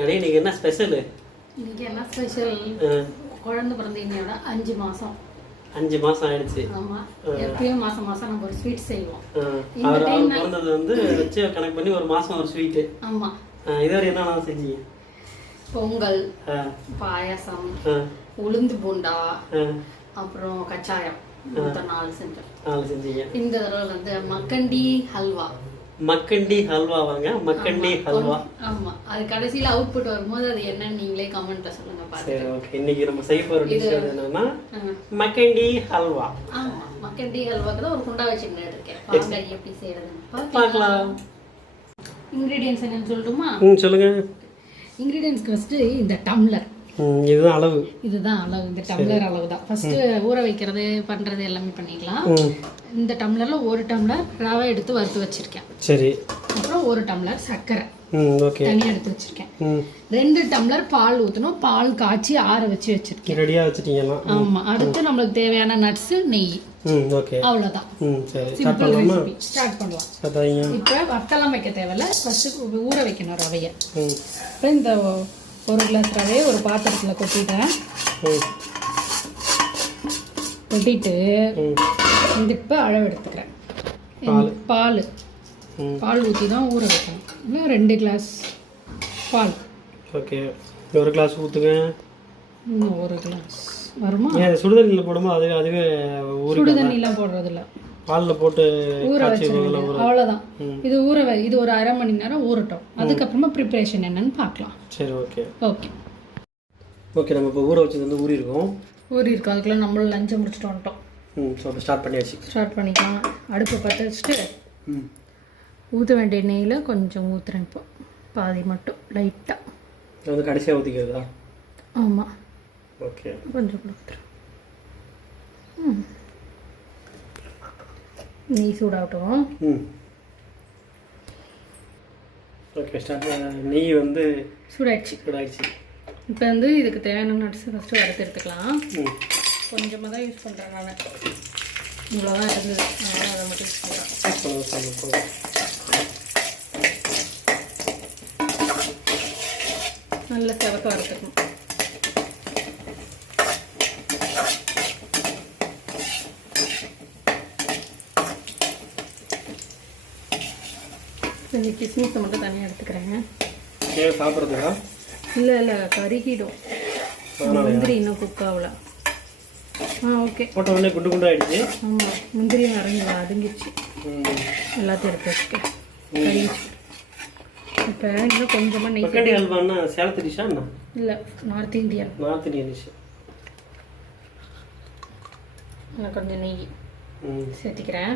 இன்னைக்கு என்ன ஸ்பெஷல்? இன்னைக்கு என்ன ஸ்பெஷல்? குழந்தை பிறந்த இன்னையோட 5 மாசம். 5 மாசம் ஆயிடுச்சு. ஆமா, எப்பயும் மாசம் மாசம் நம்ம ஒரு ஸ்வீட் செய்வோம். அவர் பிறந்தது வந்து வச்சு கனெக்ட் பண்ணி ஒரு மாசம் ஒரு ஸ்வீட். ஆமா. இதுவரை என்னென்ன செஞ்சீங்க? பொங்கல், பாயாசம், உளுந்து போண்டா, அப்புறம் கச்சாயம், மொத்தம் 4 செஞ்சோம். 4 செஞ்சீங்க. இந்த தடவை வந்து மக்கண்டி ஹல்வா. மக்கண்டி ஹல்வா வாங்க. மக்கண்டி ஹல்வா. ஆமா, அது கடைசியில அவுட்புட் வரும்போது அது என்னன்னு நீங்களே கமெண்ட்ல சொல்லுங்க பாருங்க. சரி, ஓகே. இன்னைக்கு நம்ம செய்ய போற டிஷ் என்னன்னா மக்கண்டி ஹல்வா. ஆமா, மக்கண்டி ஹல்வாக்கு தான் ஒரு குண்டா வச்சுட்டு இருக்கேன். வாங்க எப்படி செய்யறதுன்னு பார்க்கலாம். இன்கிரிடியன்ட்ஸ் என்னன்னு சொல்லட்டுமா? சொல்லுங்க. இன்கிரிடியன்ட்ஸ்க்கு ஃபர்ஸ்ட் இந்த டம்ளர். இதுதான் அளவு. இதுதான் அளவு. இந்த டம்ளர் அளவு தான். ஃபர்ஸ்ட் ஊற வைக்கிறது பண்றது எல்லாமே பண்ணிக்கலாம். இந்த டம்ளர்ல 1 டம்ளர் ரவை எடுத்து வறுத்து வச்சிருக்கேன். சரி. அப்புறம் 1 டம்ளர் சர்க்கரை தனியா எடுத்து வச்சிருக்கேன். 2 டம்ளர் பால் ஊத்தணும். பால் காய்ச்சி ஆற வச்சு வச்சிருக்கேன். ரெடியா வச்சிட்டீங்களா? ஆமா. அடுத்து நம்மளுக்கு தேவையான நட்ஸ், நெய். ஓகே, அவ்வளவுதான். சரி, சிம்பிள் ரெசிபி. ஸ்டார்ட் பண்ணலாம். இப்போ வத்தலாம் வைக்க தேவையில்ல. ஃபர்ஸ்ட் ஊற வைக்கணும் ரவையை. இப்போ இந்த 1 கிளாஸ் ரவையை ஒரு பாத்திரத்துல கொட்டிட்டேன். கொட்டிட்டு இந்த இப்போ அளவு எடுத்துக்கிறேன். பால் ஊற்றி தான் ஊற வைக்கணும். இன்னும் 2 கிளாஸ் பால். ஓகே, 1 கிளாஸ் ஊற்றுங்க. இன்னும் 1 கிளாஸ் வருமா? சுடுதண்ணியில் போடும்போது அதுவே சுடுதண்ணிலாம் போடுறதில்ல, பாலில் போட்டு ஊற வச்சிருக்கீங்க. அவ்வளோதான். இது ஒரு அரை மணி நேரம் ஊறட்டும். அதுக்கப்புறமா ப்ரிப்பரேஷன் என்னன்னு பார்க்கலாம். சரி, ஓகே. Okay okay. நம்ம இப்போ ஊற வச்சது வந்து ஊறியிருக்கோம். அதுக்குள்ள நம்மளும் லஞ்சை முடிச்சுட்டு வந்துட்டோம். ஸ்டார்ட் பண்ணிக்கலாம். அடுப்பை பற்ற வச்சுட்டு ஊற்ற வேண்டிய நெய்யில் கொஞ்சம் ஊற்றுறேன். இப்போ பாதி மட்டும் லைட்டாக. வந்து கடைசியாக ஊற்றிக்கிறதா? ஆமாம். ஓகே, கொஞ்சம் கொடுத்துறேன். நெய் சூடாகட்டும். Okay, start. நெய் வந்து சூடாயிடுச்சு. இப்போ வந்து இதுக்கு தேவையான நட்ஸ் ஃபஸ்ட்டு வறுத்து எடுத்துக்கலாம். கொஞ்சமாக தான் யூஸ் பண்ணுறேன் நான். இவ்வளோதான் இருந்தது, அதனால் அதை மட்டும் யூஸ் பண்ணுறேன். நல்ல செவக்க வறுத்துக்கணும். கொஞ்சம் கிஸ்மிஸை மட்டும் தனியாக எடுத்துக்கிறேங்க. சாப்பிட்றதுக்கா? இல்லை, கருகிடும். முந்திரி இன்னும் குக் ஆகல. ஓகே, போட்ட உடனே குண்டு குண்டு ஆகிடுச்சு. ஆமாம், முந்திரி அதுங்கிடுச்சு. எல்லாத்தையும் எடுத்து வச்சுக்கேன். கறிச்சு. இப்போ இன்னும் கொஞ்சமாக நெய். மக்கண்டி ஹல்வான்னா சேலத்து டிஷ்ஷா? இல்லை, நார்த் இந்தியன் டிஷ். நான் கொஞ்சம் நெய் சேர்த்திக்கிறேன்.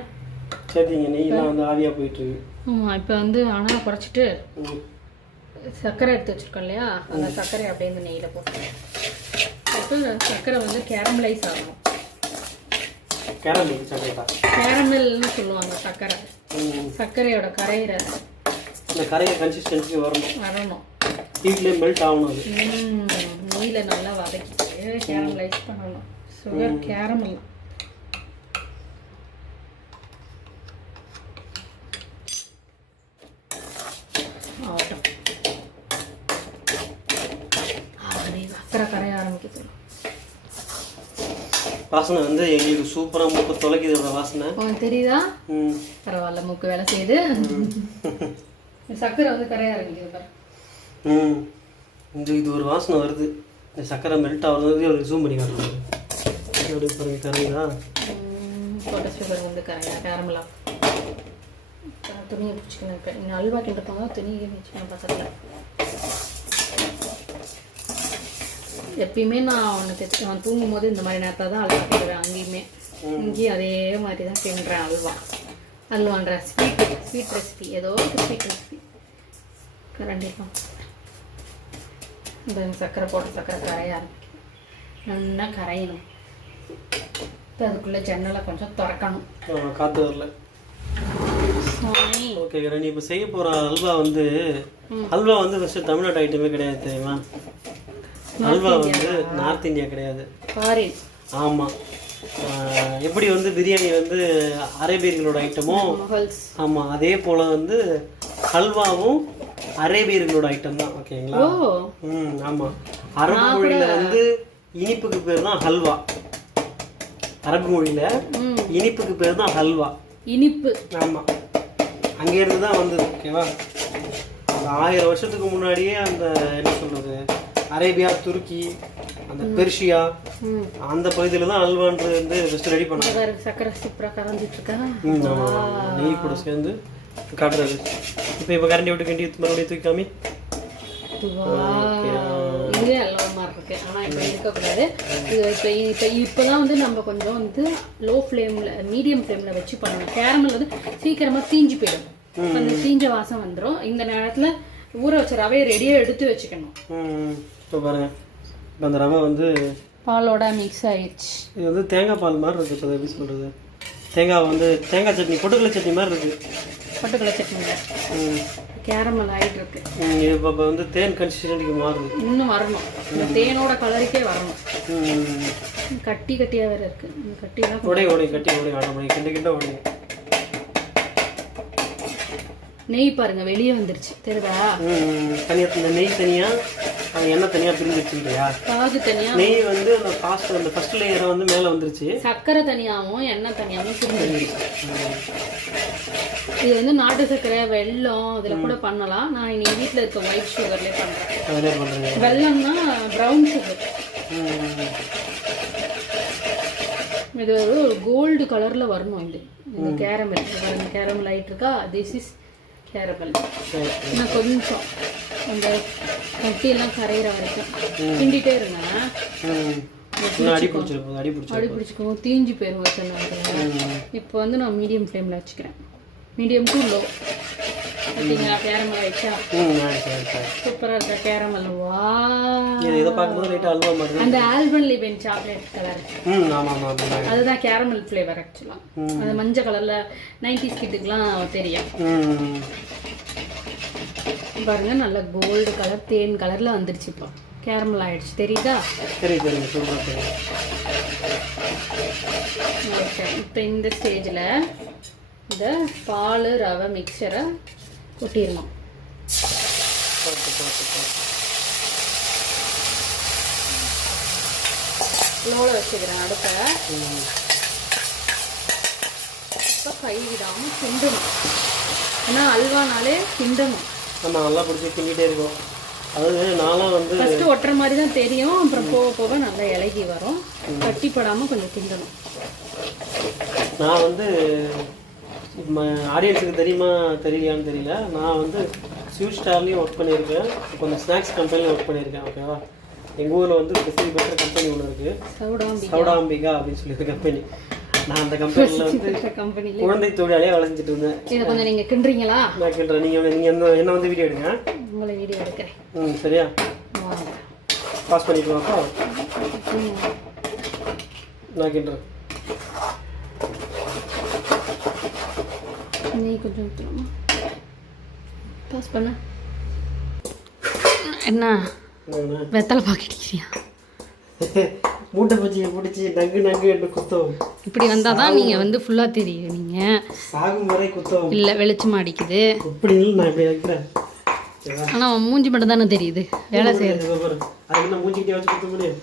சேர்த்திங்க. நெய்யெல்லாம் வந்து ஆவியாக போயிட்டுருக்கு. ஆமாம். இப்போ வந்து ஆனால் குறைச்சிட்டு சர்க்கரை எடுத்து வச்சுருக்கோம் இல்லையா, அந்த சர்க்கரை அப்படியே இந்த நெய்யில் போட்டு இப்போ சர்க்கரை வந்து கேரமலைஸ் ஆகணும். கேரமல்னு சொல்லுவாங்க. சர்க்கரையோட கரையிற இந்த கரையை கன்சிஸ்டன்சி வரணும். ஹீட்லேயே மெல்ட் ஆகணும். நெய்யில் நல்லா வதக்கிட்டு கேரமலைஸ் பண்ணணும். சுகர் கேரமல் ஆகட்டும். சர்க்கரை கரைய ஆரம்பிக்குது. வாசனை வந்து எங்களுக்கு சூப்பராக மூக்கு தொலைக்குது. வாசனை தெரியுதா? பரவாயில்ல, மூக்கு வேலை செய்யுது. சர்க்கரை வந்து கரைய ஆரம்பிக்குது. இது ஒரு வாசனை வருது. இந்த சர்க்கரை மெல்ட் ஆகுறது ஒரு ஜூம் பண்ணி காட்டுறது. கரையுதா? போட்ட சுகர் வந்து கேரமலா. துணியை பிடிச்சிக்கணும். இப்போ நீங்கள் அல்வா கிண்டுப்பாங்க, துணியை வச்சுக்கணும் பக்கத்தில். எப்பயுமே நான் தூங்கும் போது இந்த மாதிரி நேரத்தில் தான் அல்வா கிண்டுவேன். இங்கேயும் அதே மாதிரி தான் கிண்டுறேன். அல்வான்ற ஸ்வீட் ரெசிபி, ஏதோ ஒரு ஸ்வீட் ரெசிபி. கண்டிப்பாக இந்த சர்க்கரை போட்ட சர்க்கரை கரைய ஆரம்பிக்கும். நல்லா கரையணும். இப்போ அதுக்குள்ளே ஜன்னலை கொஞ்சம் திறக்கணும். காற்று வரல. ஓகே, நீ இப்போ செய்ய போகிற அல்வா வந்து ஃபஸ்ட்டு தமிழ்நாட்டு ஐட்டமே கிடையாது, தெரியுமா? அல்வா வந்து நார்த் இந்தியா கிடையாது. ஆமாம், எப்படி வந்து பிரியாணி வந்து அரேபியர்களோட ஐட்டமோ ஆமாம், அதே போல் வந்து ஹல்வாவும் அரேபியர்களோட ஐட்டம் தான். ஓகேங்களா? ஆமாம். அரபு மொழியில் வந்து இனிப்புக்கு பேர் தான் ஹல்வா. அரபு மொழியில் இனிப்புக்கு பேர் தான் ஹல்வா. இனிப்பு. ஆமாம், அங்கேருந்து தான் வந்தது. ஓகேவா? அந்த 1000 வருஷத்துக்கு முன்னாடியே அந்த என்ன சொல்கிறது, அரேபியா, துருக்கி, அந்த பெர்ஷியா அந்த பகுதியில் தான் அல்வான்றது வந்து ஃபஸ்ட்டு ரெடி பண்ணாங்க. சக்கரை சூப்பராக கரைஞ்சிட்டு இருக்கா. நெய் கூட சேர்ந்து காட்டுறது. இப்போ கரண்டி விட்டு கிண்டி மறுபடியும் தூக்காமி. இதே அல்வா மாதிரி இருக்கு. ஆனால் இப்போ இருக்கக்கூடாது. இது இப்போதான் வந்து நம்ம கொஞ்சம் வந்து லோ ஃப்ளேமில் மீடியம் ஃப்ளேமில் வச்சு பண்ணணும். கேரமல் வந்து சீக்கிரமாக தீஞ்சு போயிடும். அந்த தீஞ்ச வாசம் வந்துடும். இந்த நேரத்தில் ஊற வச்ச ரவையை ரெடியாக எடுத்து வச்சுக்கணும். இப்போ பாருங்க, இப்போ அந்த ரவை வந்து பாலோட மிக்ஸ் ஆயிடுச்சு. இது வந்து தேங்காய் பால் மாதிரி இருக்குது. இப்போ எப்படி சொல்கிறது, தேங்காய் வந்து தேங்காய் சட்னி, பொட்டுக்கடலை சட்னி மாதிரி இருக்குது. பொட்டுக்கடலை சட்னி கேரமல் ஆகிட்டு இருக்கு. இப்போ வந்து தேன் கன்சிஸ்டன்சிக்கு மாறுது. இன்னும் வரணும், இந்த தேனோட கலருக்கே வரணும். கட்டி கட்டியாக வேறு இருக்கு. கட்டிலாம் கட்டி ஆடணும். கிட்ட உடனே நெய் பாருங்க வெளியே வந்துருச்சு, தெரியுதா? தனியாக நெய் தனியாக, எண்ணெய் தனியாக பிரிஞ்சிருச்சு இல்லையா? பாகு தனியாக, நெய் வந்து அந்த ஃபர்ஸ்ட் லேயரை வந்து மேலே வந்துருச்சு. சர்க்கரை தனியாகவும் எண்ணெய் தனியாகவும் பிரிஞ்சிருச்சு. இது வந்து நாட்டு சர்க்கரை, வெல்லம் இதில் கூட பண்ணலாம். நான் இன்னைக்கு வீட்டில் இருக்க ஒயிட் சுகர்லேயே பண்ணுறேன். வெல்லம்னா ப்ரௌன் சுகர். இது ஒரு கோல்டு கலரில் வரணும். இந்த கேரமல் பாருங்க, கேரமல் ஆகிட்டு இருக்கா. This is caramel. இன்னும் கொஞ்சம் அந்த கட்டியெல்லாம் கரையிற வரைக்கும் கிண்டிகிட்டே இருங்க. அடி பிடிச்சிக்கோங்க, தீஞ்சு போயிடும் சொன்னாங்க. இப்போ வந்து நான் மீடியம் ஃப்ளேமில் வச்சுக்கிறேன். Medium to low. பார்த்தீங்களா கேரமல் ஆயிடுச்சா? சூப்பராக இருக்கா கேரமல். வா, அந்த ஆல்பன்லிபன் சாக்லேட் கலர், அதுதான் கேரமல் ஃப்ளேவர். ஆக்சுவலாக அது மஞ்சள் கலரில் 90s கிட்டுக்கெலாம் தெரியும். பாருங்க, நல்ல கோல்டு கலர் தேன் கலரில் வந்துடுச்சு. இப்போ கேரமல் ஆயிடுச்சு, தெரியுதா? ஓகே, இப்போ இந்த ஸ்டேஜில் இந்த பால் ரவை மிக்சரை கொட்டிடலாம். லோவில் வச்சுக்கிறேன் அடுப்பை. இப்போ கை விடாமல் கிண்டணும். ஏன்னா அல்வானாலே கிண்டணும். ஆமாம், நல்லா பிடிச்சி கிண்டிகிட்டே இருக்கும். அதாவது நான்லாம் வந்து ஃபஸ்ட்டு ஒட்டுற மாதிரி தான் தெரியும். அப்புறம் போக போக நல்லா இலகி வரும். கட்டிப்படாமல் கொஞ்சம் கிண்டணும். நான் வந்து ஆடியன்ஸுக்கு தெரியுமா தெரியலையான்னு தெரியல. நான் வந்து ஸ்வீட் ஸ்டார்லேயும் ஒர்க் பண்ணியிருக்கேன். இப்போ இந்த ஸ்நாக்ஸ் கம்பெனிலையும் ஒர்க் பண்ணியிருக்கேன். ஓகேவா? எங்கள் ஊரில் வந்து ஸ்பெசிஃபிக் பெற்ற கம்பெனி ஒன்று இருக்குது, சவுடாம்பிகா அப்படின்னு சொல்லி கம்பெனி. நான் அந்த கம்பெனியில் வந்து குழந்தை தொழிலாளியாக வளைஞ்சிட்டு இருந்தேன். இதை கொஞ்சம் நீங்கள் கிண்டுறீங்களா? நான் கிண்டுறேன். நீங்கள் என்ன வந்து வீடியோ எடுங்க. உங்களை வீடியோ எடுக்கிறேன். சரியா? பாஸ் பண்ணிக்கலாம்ப்பா. நான் கிண்டுறேன். நெய் கொஞ்சம் ஊற்றலாமா? பாஸ் பண்ண என்ன வெத்தலை பாக்கிட்டியா? மூட்டை பச்சியை பிடிச்சி நங்கு நங்கு என்று குத்தவும். இப்படி வந்தால் தான் நீங்கள் வந்து ஃபுல்லாக தெரியும். நீங்கள் சாகும் வரை குத்தவும் இல்லை, வெளிச்சமாக அடிக்குது. இப்படி இல்லை, நான் இப்படி வைக்கிறேன். ஆனால் மூஞ்சி மட்டும் தானே தெரியுது, வேலை செய்யறது. அதுக்கு நான் மூஞ்சிக்கிட்டே வச்சு குத்த முடியும்.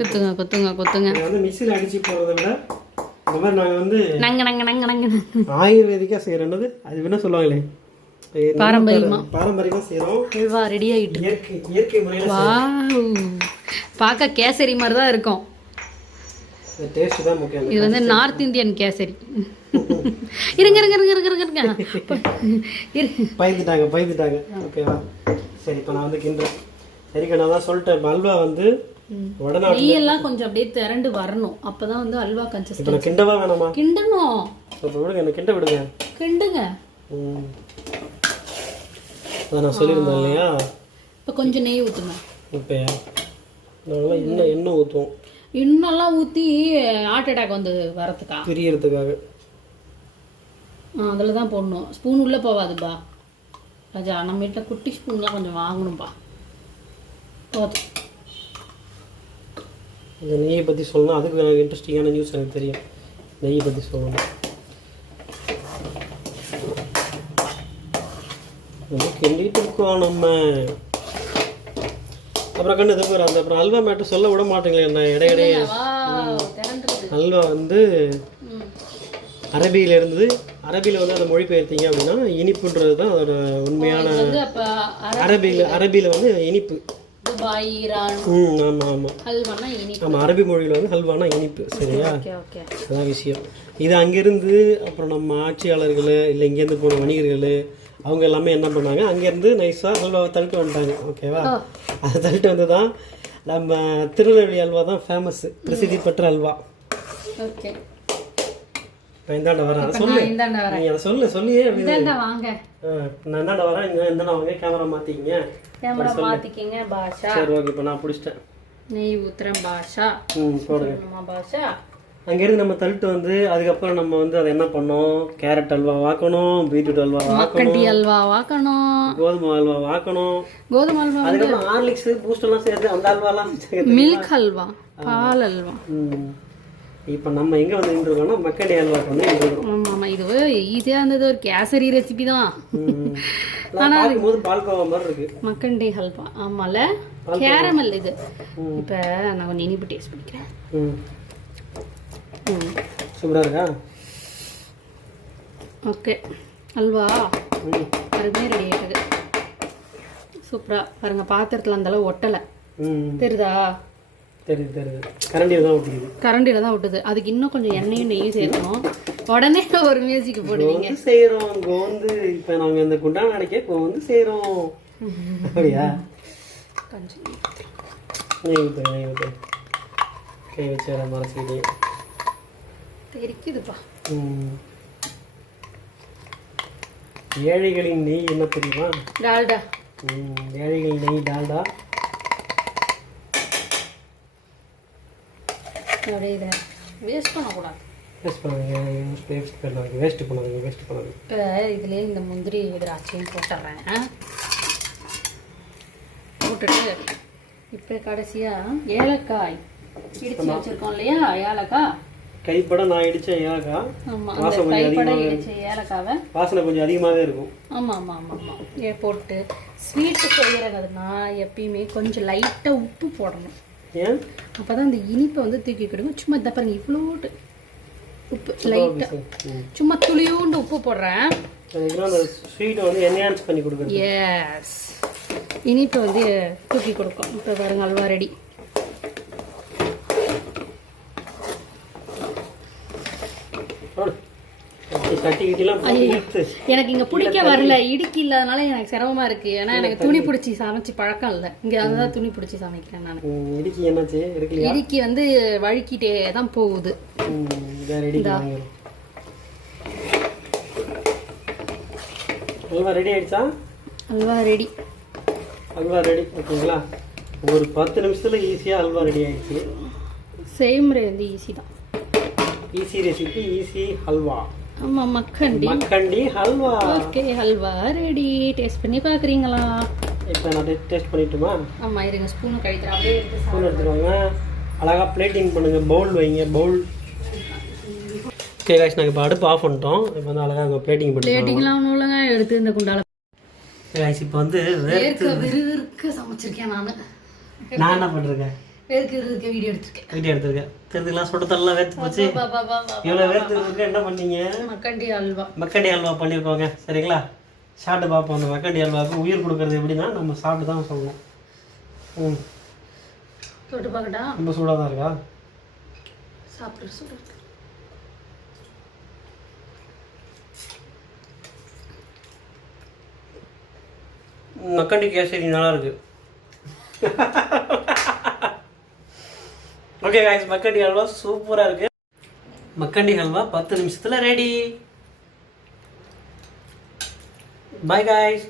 குத்துங்க குத்துங்க குத்துங்க. வந்து மிக்சியில் அடிச்சு போகிறத விட இந்த மாதிரி நாங்கள் வந்து ஆயுர்வேதிக்காக செய்கிறோன்னது அது என்ன சொல்லுவாங்களே, பாரம்பரியமாக செய்கிறோம். அல்வா ரெடி ஆகிட்டு இயற்கை முறையில். வா, பார்க்க கேசரி மாதிரி தான் இருக்கும். டேஸ்ட் தான் முக்கியம். இது வந்து நார்த் இந்தியன் கேசரி. இருங்க இருங்க இருங்க இருங்க இருங்க பயந்துட்டாங்க. ஓகேவா? சரி, இப்போ நான் வந்து கிண்டுறேன். சரிக்கா, நான் தான் சொல்லிட்டேன். அல்வா வந்து நெய்யெல்லாம் கொஞ்சம் அப்படியே திரண்டு வரணும். அப்பதான் வந்து அல்வா கன்சிஸ்டன்சி. கிண்டவா வேணாமா? கிண்டணும். கிண்ட விடுங்க, கிண்டுங்க. நான் சொல்லியிருந்தேன் இல்லையா? இப்போ கொஞ்சம் நெய் ஊற்றுங்க. இப்போ நல்லா எண்ணெய் ஊற்றுவோம். இன்னெல்லாம் ஊற்றி ஹார்ட் அட்டாக் வந்து வரதுக்கா? பிரியறதுக்காக. அதில் தான் போடணும். ஸ்பூன் உள்ளே போகாதுப்பா ராஜா. நம்ம வீட்டில் குட்டி ஸ்பூன்லாம் கொஞ்சம் வாங்கணும்ப்பா. போதும். இந்த நெய்யை பற்றி சொல்லணும், அதுக்கு எனக்கு இன்ட்ரெஸ்டிங்கான நியூஸ் எனக்கு தெரியும். நெய்யை பற்றி சொல்லணும். கிண்டிட்டு இருக்கோம் நம்ம. அப்புறம் கண்டு இது அந்த அப்புறம் அல்வா மேட்டர் சொல்ல விட மாட்டேங்களே என்ன இடையிடையே. அல்வா வந்து அரபியில் இருந்தது. அரபியில் வந்து அதை மொழிபெயர்த்தீங்க அப்படின்னா இனிப்புன்றது தான் அதோட உண்மையான. அரபியில் வந்து இனிப்பு. ஆமாம் ஆமாம் ஆமாம், அரபி மொழியில் வந்து ஹல்வானா இனிப்பு. சரியா, அதான் விஷயம். இது அங்கேருந்து அப்புறம் நம்ம ஆட்சியாளர்கள் இல்லை இங்கேருந்து போன வணிகர்கள் அவங்க எல்லாமே என்ன பண்ணாங்க, அங்கேருந்து நைஸாக அல்வாவை தள்ளிட்டு வந்துட்டாங்க. ஓகேவா, அதை தள்ளிட்டு வந்து தான் நம்ம திருநெல்வேலி அல்வா தான் ஃபேமஸ், பிரசித்தி பெற்ற அல்வா. ஓகே, நான் இந்தாண்ட வரேன். சொல்லு, நீ அதை சொல்லு. சொல்லியே வாங்க. நான் இந்தாண்ட வரேன். இந்தாண்ட வாங்க. கேமரா மாற்றிக்கிங்க. பாஷா. சரி, ஓகே. இப்போ நான் பிடிச்சிட்டேன். நெய் ஊத்துறேன் பாஷா. போடுங்க பாஷா. அங்கேருந்து நம்ம தள்ளிட்டு வந்து அதுக்கப்புறம் நம்ம வந்து அதை என்ன பண்ணோம், கேரட் அல்வா வாக்கணும், பீட்ரூட் அல்வா வாக்கணும், கோதுமை அல்வா வாக்கணும். அதுக்கப்புறம் ஹார்லிக்ஸ் பூஸ்ட் எல்லாம் சேர்த்து அந்த அல்வாலாம் மில்க் அல்வா, பால் அல்வா. இப்போ நம்ம எங்க வந்து நின்றுருக்கோம்னா மக்கண்டி அல்வா வந்து ஆமாம், இது ஈஸியாக இருந்தது. ஒரு கேசரி ரெசிபி தான். ஆனால் பார்க்கும்போது பால்கோவா மாதிரி இருக்கு மக்கண்டி ஹல்வா. ஆமால, கேரமல் இது. இப்போ நான் கொஞ்சம் இனிப்பு டேஸ்ட் பண்ணிக்கிறேன். சூப்பராக இருக்கா? ஓகே, அல்வா அருமையாக ரெடி ஆகிட்டது. சூப்பராக பாருங்க, பாத்திரத்தில் அந்தளவு ஒட்டலை. தெரியுதா? தெரியுது. கரண்டியில் தான் ஒட்டுது. அதுக்கு இன்னும் கொஞ்சம் எண்ணெயும் நெய்யும் சேர்க்கணும். உடனே ஒரு மியூசிக் போடுவீங்க. செய்கிறோம் கோந்து. இப்போ நாங்கள் இந்த குண்டான அடைக்க கோந்து செய்கிறோம். அப்படியா? நெய் ஊற்று கை வச்சு மரசீடி தெரிக்குதுப்பா. ஏழைகளின் நெய் என்ன தெரியுமா? டால்டா. ஏழைகளின் நெய் டால்டா. வேஸ்ட் பண்ணக்கூடாது. இப்போ இதுலேயே இந்த முந்திரி திராட்சையும் போட்டுறேன். போட்டுட்டு இப்போ கடைசியாக ஏலக்காய் இடிச்சு வச்சுருக்கோம் இல்லையா, ஏலக்காய் கைப்பட நான் இடிச்ச ஏலக்காய். ஆமாம், கைப்பட இடிச்ச ஏலக்காவை வாசனை கொஞ்சம் அதிகமாகவே இருக்கும். ஆமாம் ஆமாம் ஆமாம் ஆமாம் போட்டு ஸ்வீட்டு செய்கிறதுனா எப்பயுமே கொஞ்சம் லைட்டாக உப்பு போடணும். ஏன்? அப்போ தான் இந்த இனிப்பை வந்து தூக்கி கொடுக்கும். சும்மா இதை பாருங்க, இவ்வளோட்டு உப்பு லைட்டாக, சும்மா துளியோண்டு உப்பு போடுறேன். ஸ்வீட்டை வந்து என்ஹான்ஸ் பண்ணி கொடுக்குறேன். எஸ், இனிப்பை வந்து தூக்கி கொடுக்கும். இப்போ பாருங்க, அல்வா ரெடி. எனக்கு இங்க பிடிக்க வரல, இடுக்கி இல்லாதனால எனக்கு சிரமமா இருக்கு. ஏன்னா எனக்கு துணி பிடிச்சி சமைச்சு பழக்கம் இல்லை. இங்க அதுதான் துணி பிடிச்சி சமைக்கிறேன் நான். இடுக்கி என்னாச்சு? இடுக்கி வந்து வழுக்கிட்டே தான் போகுது. அல்வா ரெடி ஆயிடுச்சா? அல்வா ரெடி. அல்வா ரெடி. ஓகேங்களா, ஒரு 10 நிமிஷத்துல ஈஸியா அல்வா ரெடி ஆயிடுச்சு. செய்முறை வந்து ஈஸி தான். Easy recipe, easy halwa. ஆமா, மக்கண்டி halwa. Okay, halwa ready. Taste பண்ணி பாக்குறீங்களா? இப்போ நான் டேஸ்ட் பண்ணிட்டுமா? ஆமா, இருங்க, ஸ்பூன் கழிக்கிறேன். அப்படியே எடுத்து ஸ்பூன் எடுத்துவாங்க. அழகா பிளேட்டிங் பண்ணுங்க. பவுல் வைங்க, பவுல். ஓகே गाइस, நாங்க இப்போ அடுப்பு ஆஃப் பண்ணிட்டோம். இப்போ வந்து அழகா பிளேட்டிங் பண்ணி பிளேட்டிங்லாம் ஒன்றும் இல்லைங்க, எடுத்து இந்த குண்டால. गाइस, இப்போ வந்து விறுவிறுக்க சமைச்சிருக்கேன் நான் என்ன பண்றேன்? வீடியோ எடுத்திருக்கேன். தெரிஞ்சுக்கலாம், சுடத்தெல்லாம் வேர்த்து போச்சு. இவ்வளோ வேர்த்து என்ன பண்ணீங்க? மக்கண்டி அல்வா பண்ணியிருக்கோங்க. சரிங்களா, சாப்பிட்டு பார்ப்போம். அந்த மக்கண்டி அல்வாவுக்கு உயிர் கொடுக்கறது எப்படின்னா நம்ம சாப்பிட்டு தான் சொல்லணும். தொட்டு பார்க்கட்டா? ரொம்ப சூடாக தான் இருக்கா? சாப்பிட்டு மக்கண்டி கேசரி நல்லா இருக்கு. ஓகே गाइस, மக்கண்டி ஹல்வா சூப்பராக இருக்கு. மக்கண்டி ஹல்வா 10 நிமிஷத்தில் ரெடி. பாய் गाइस.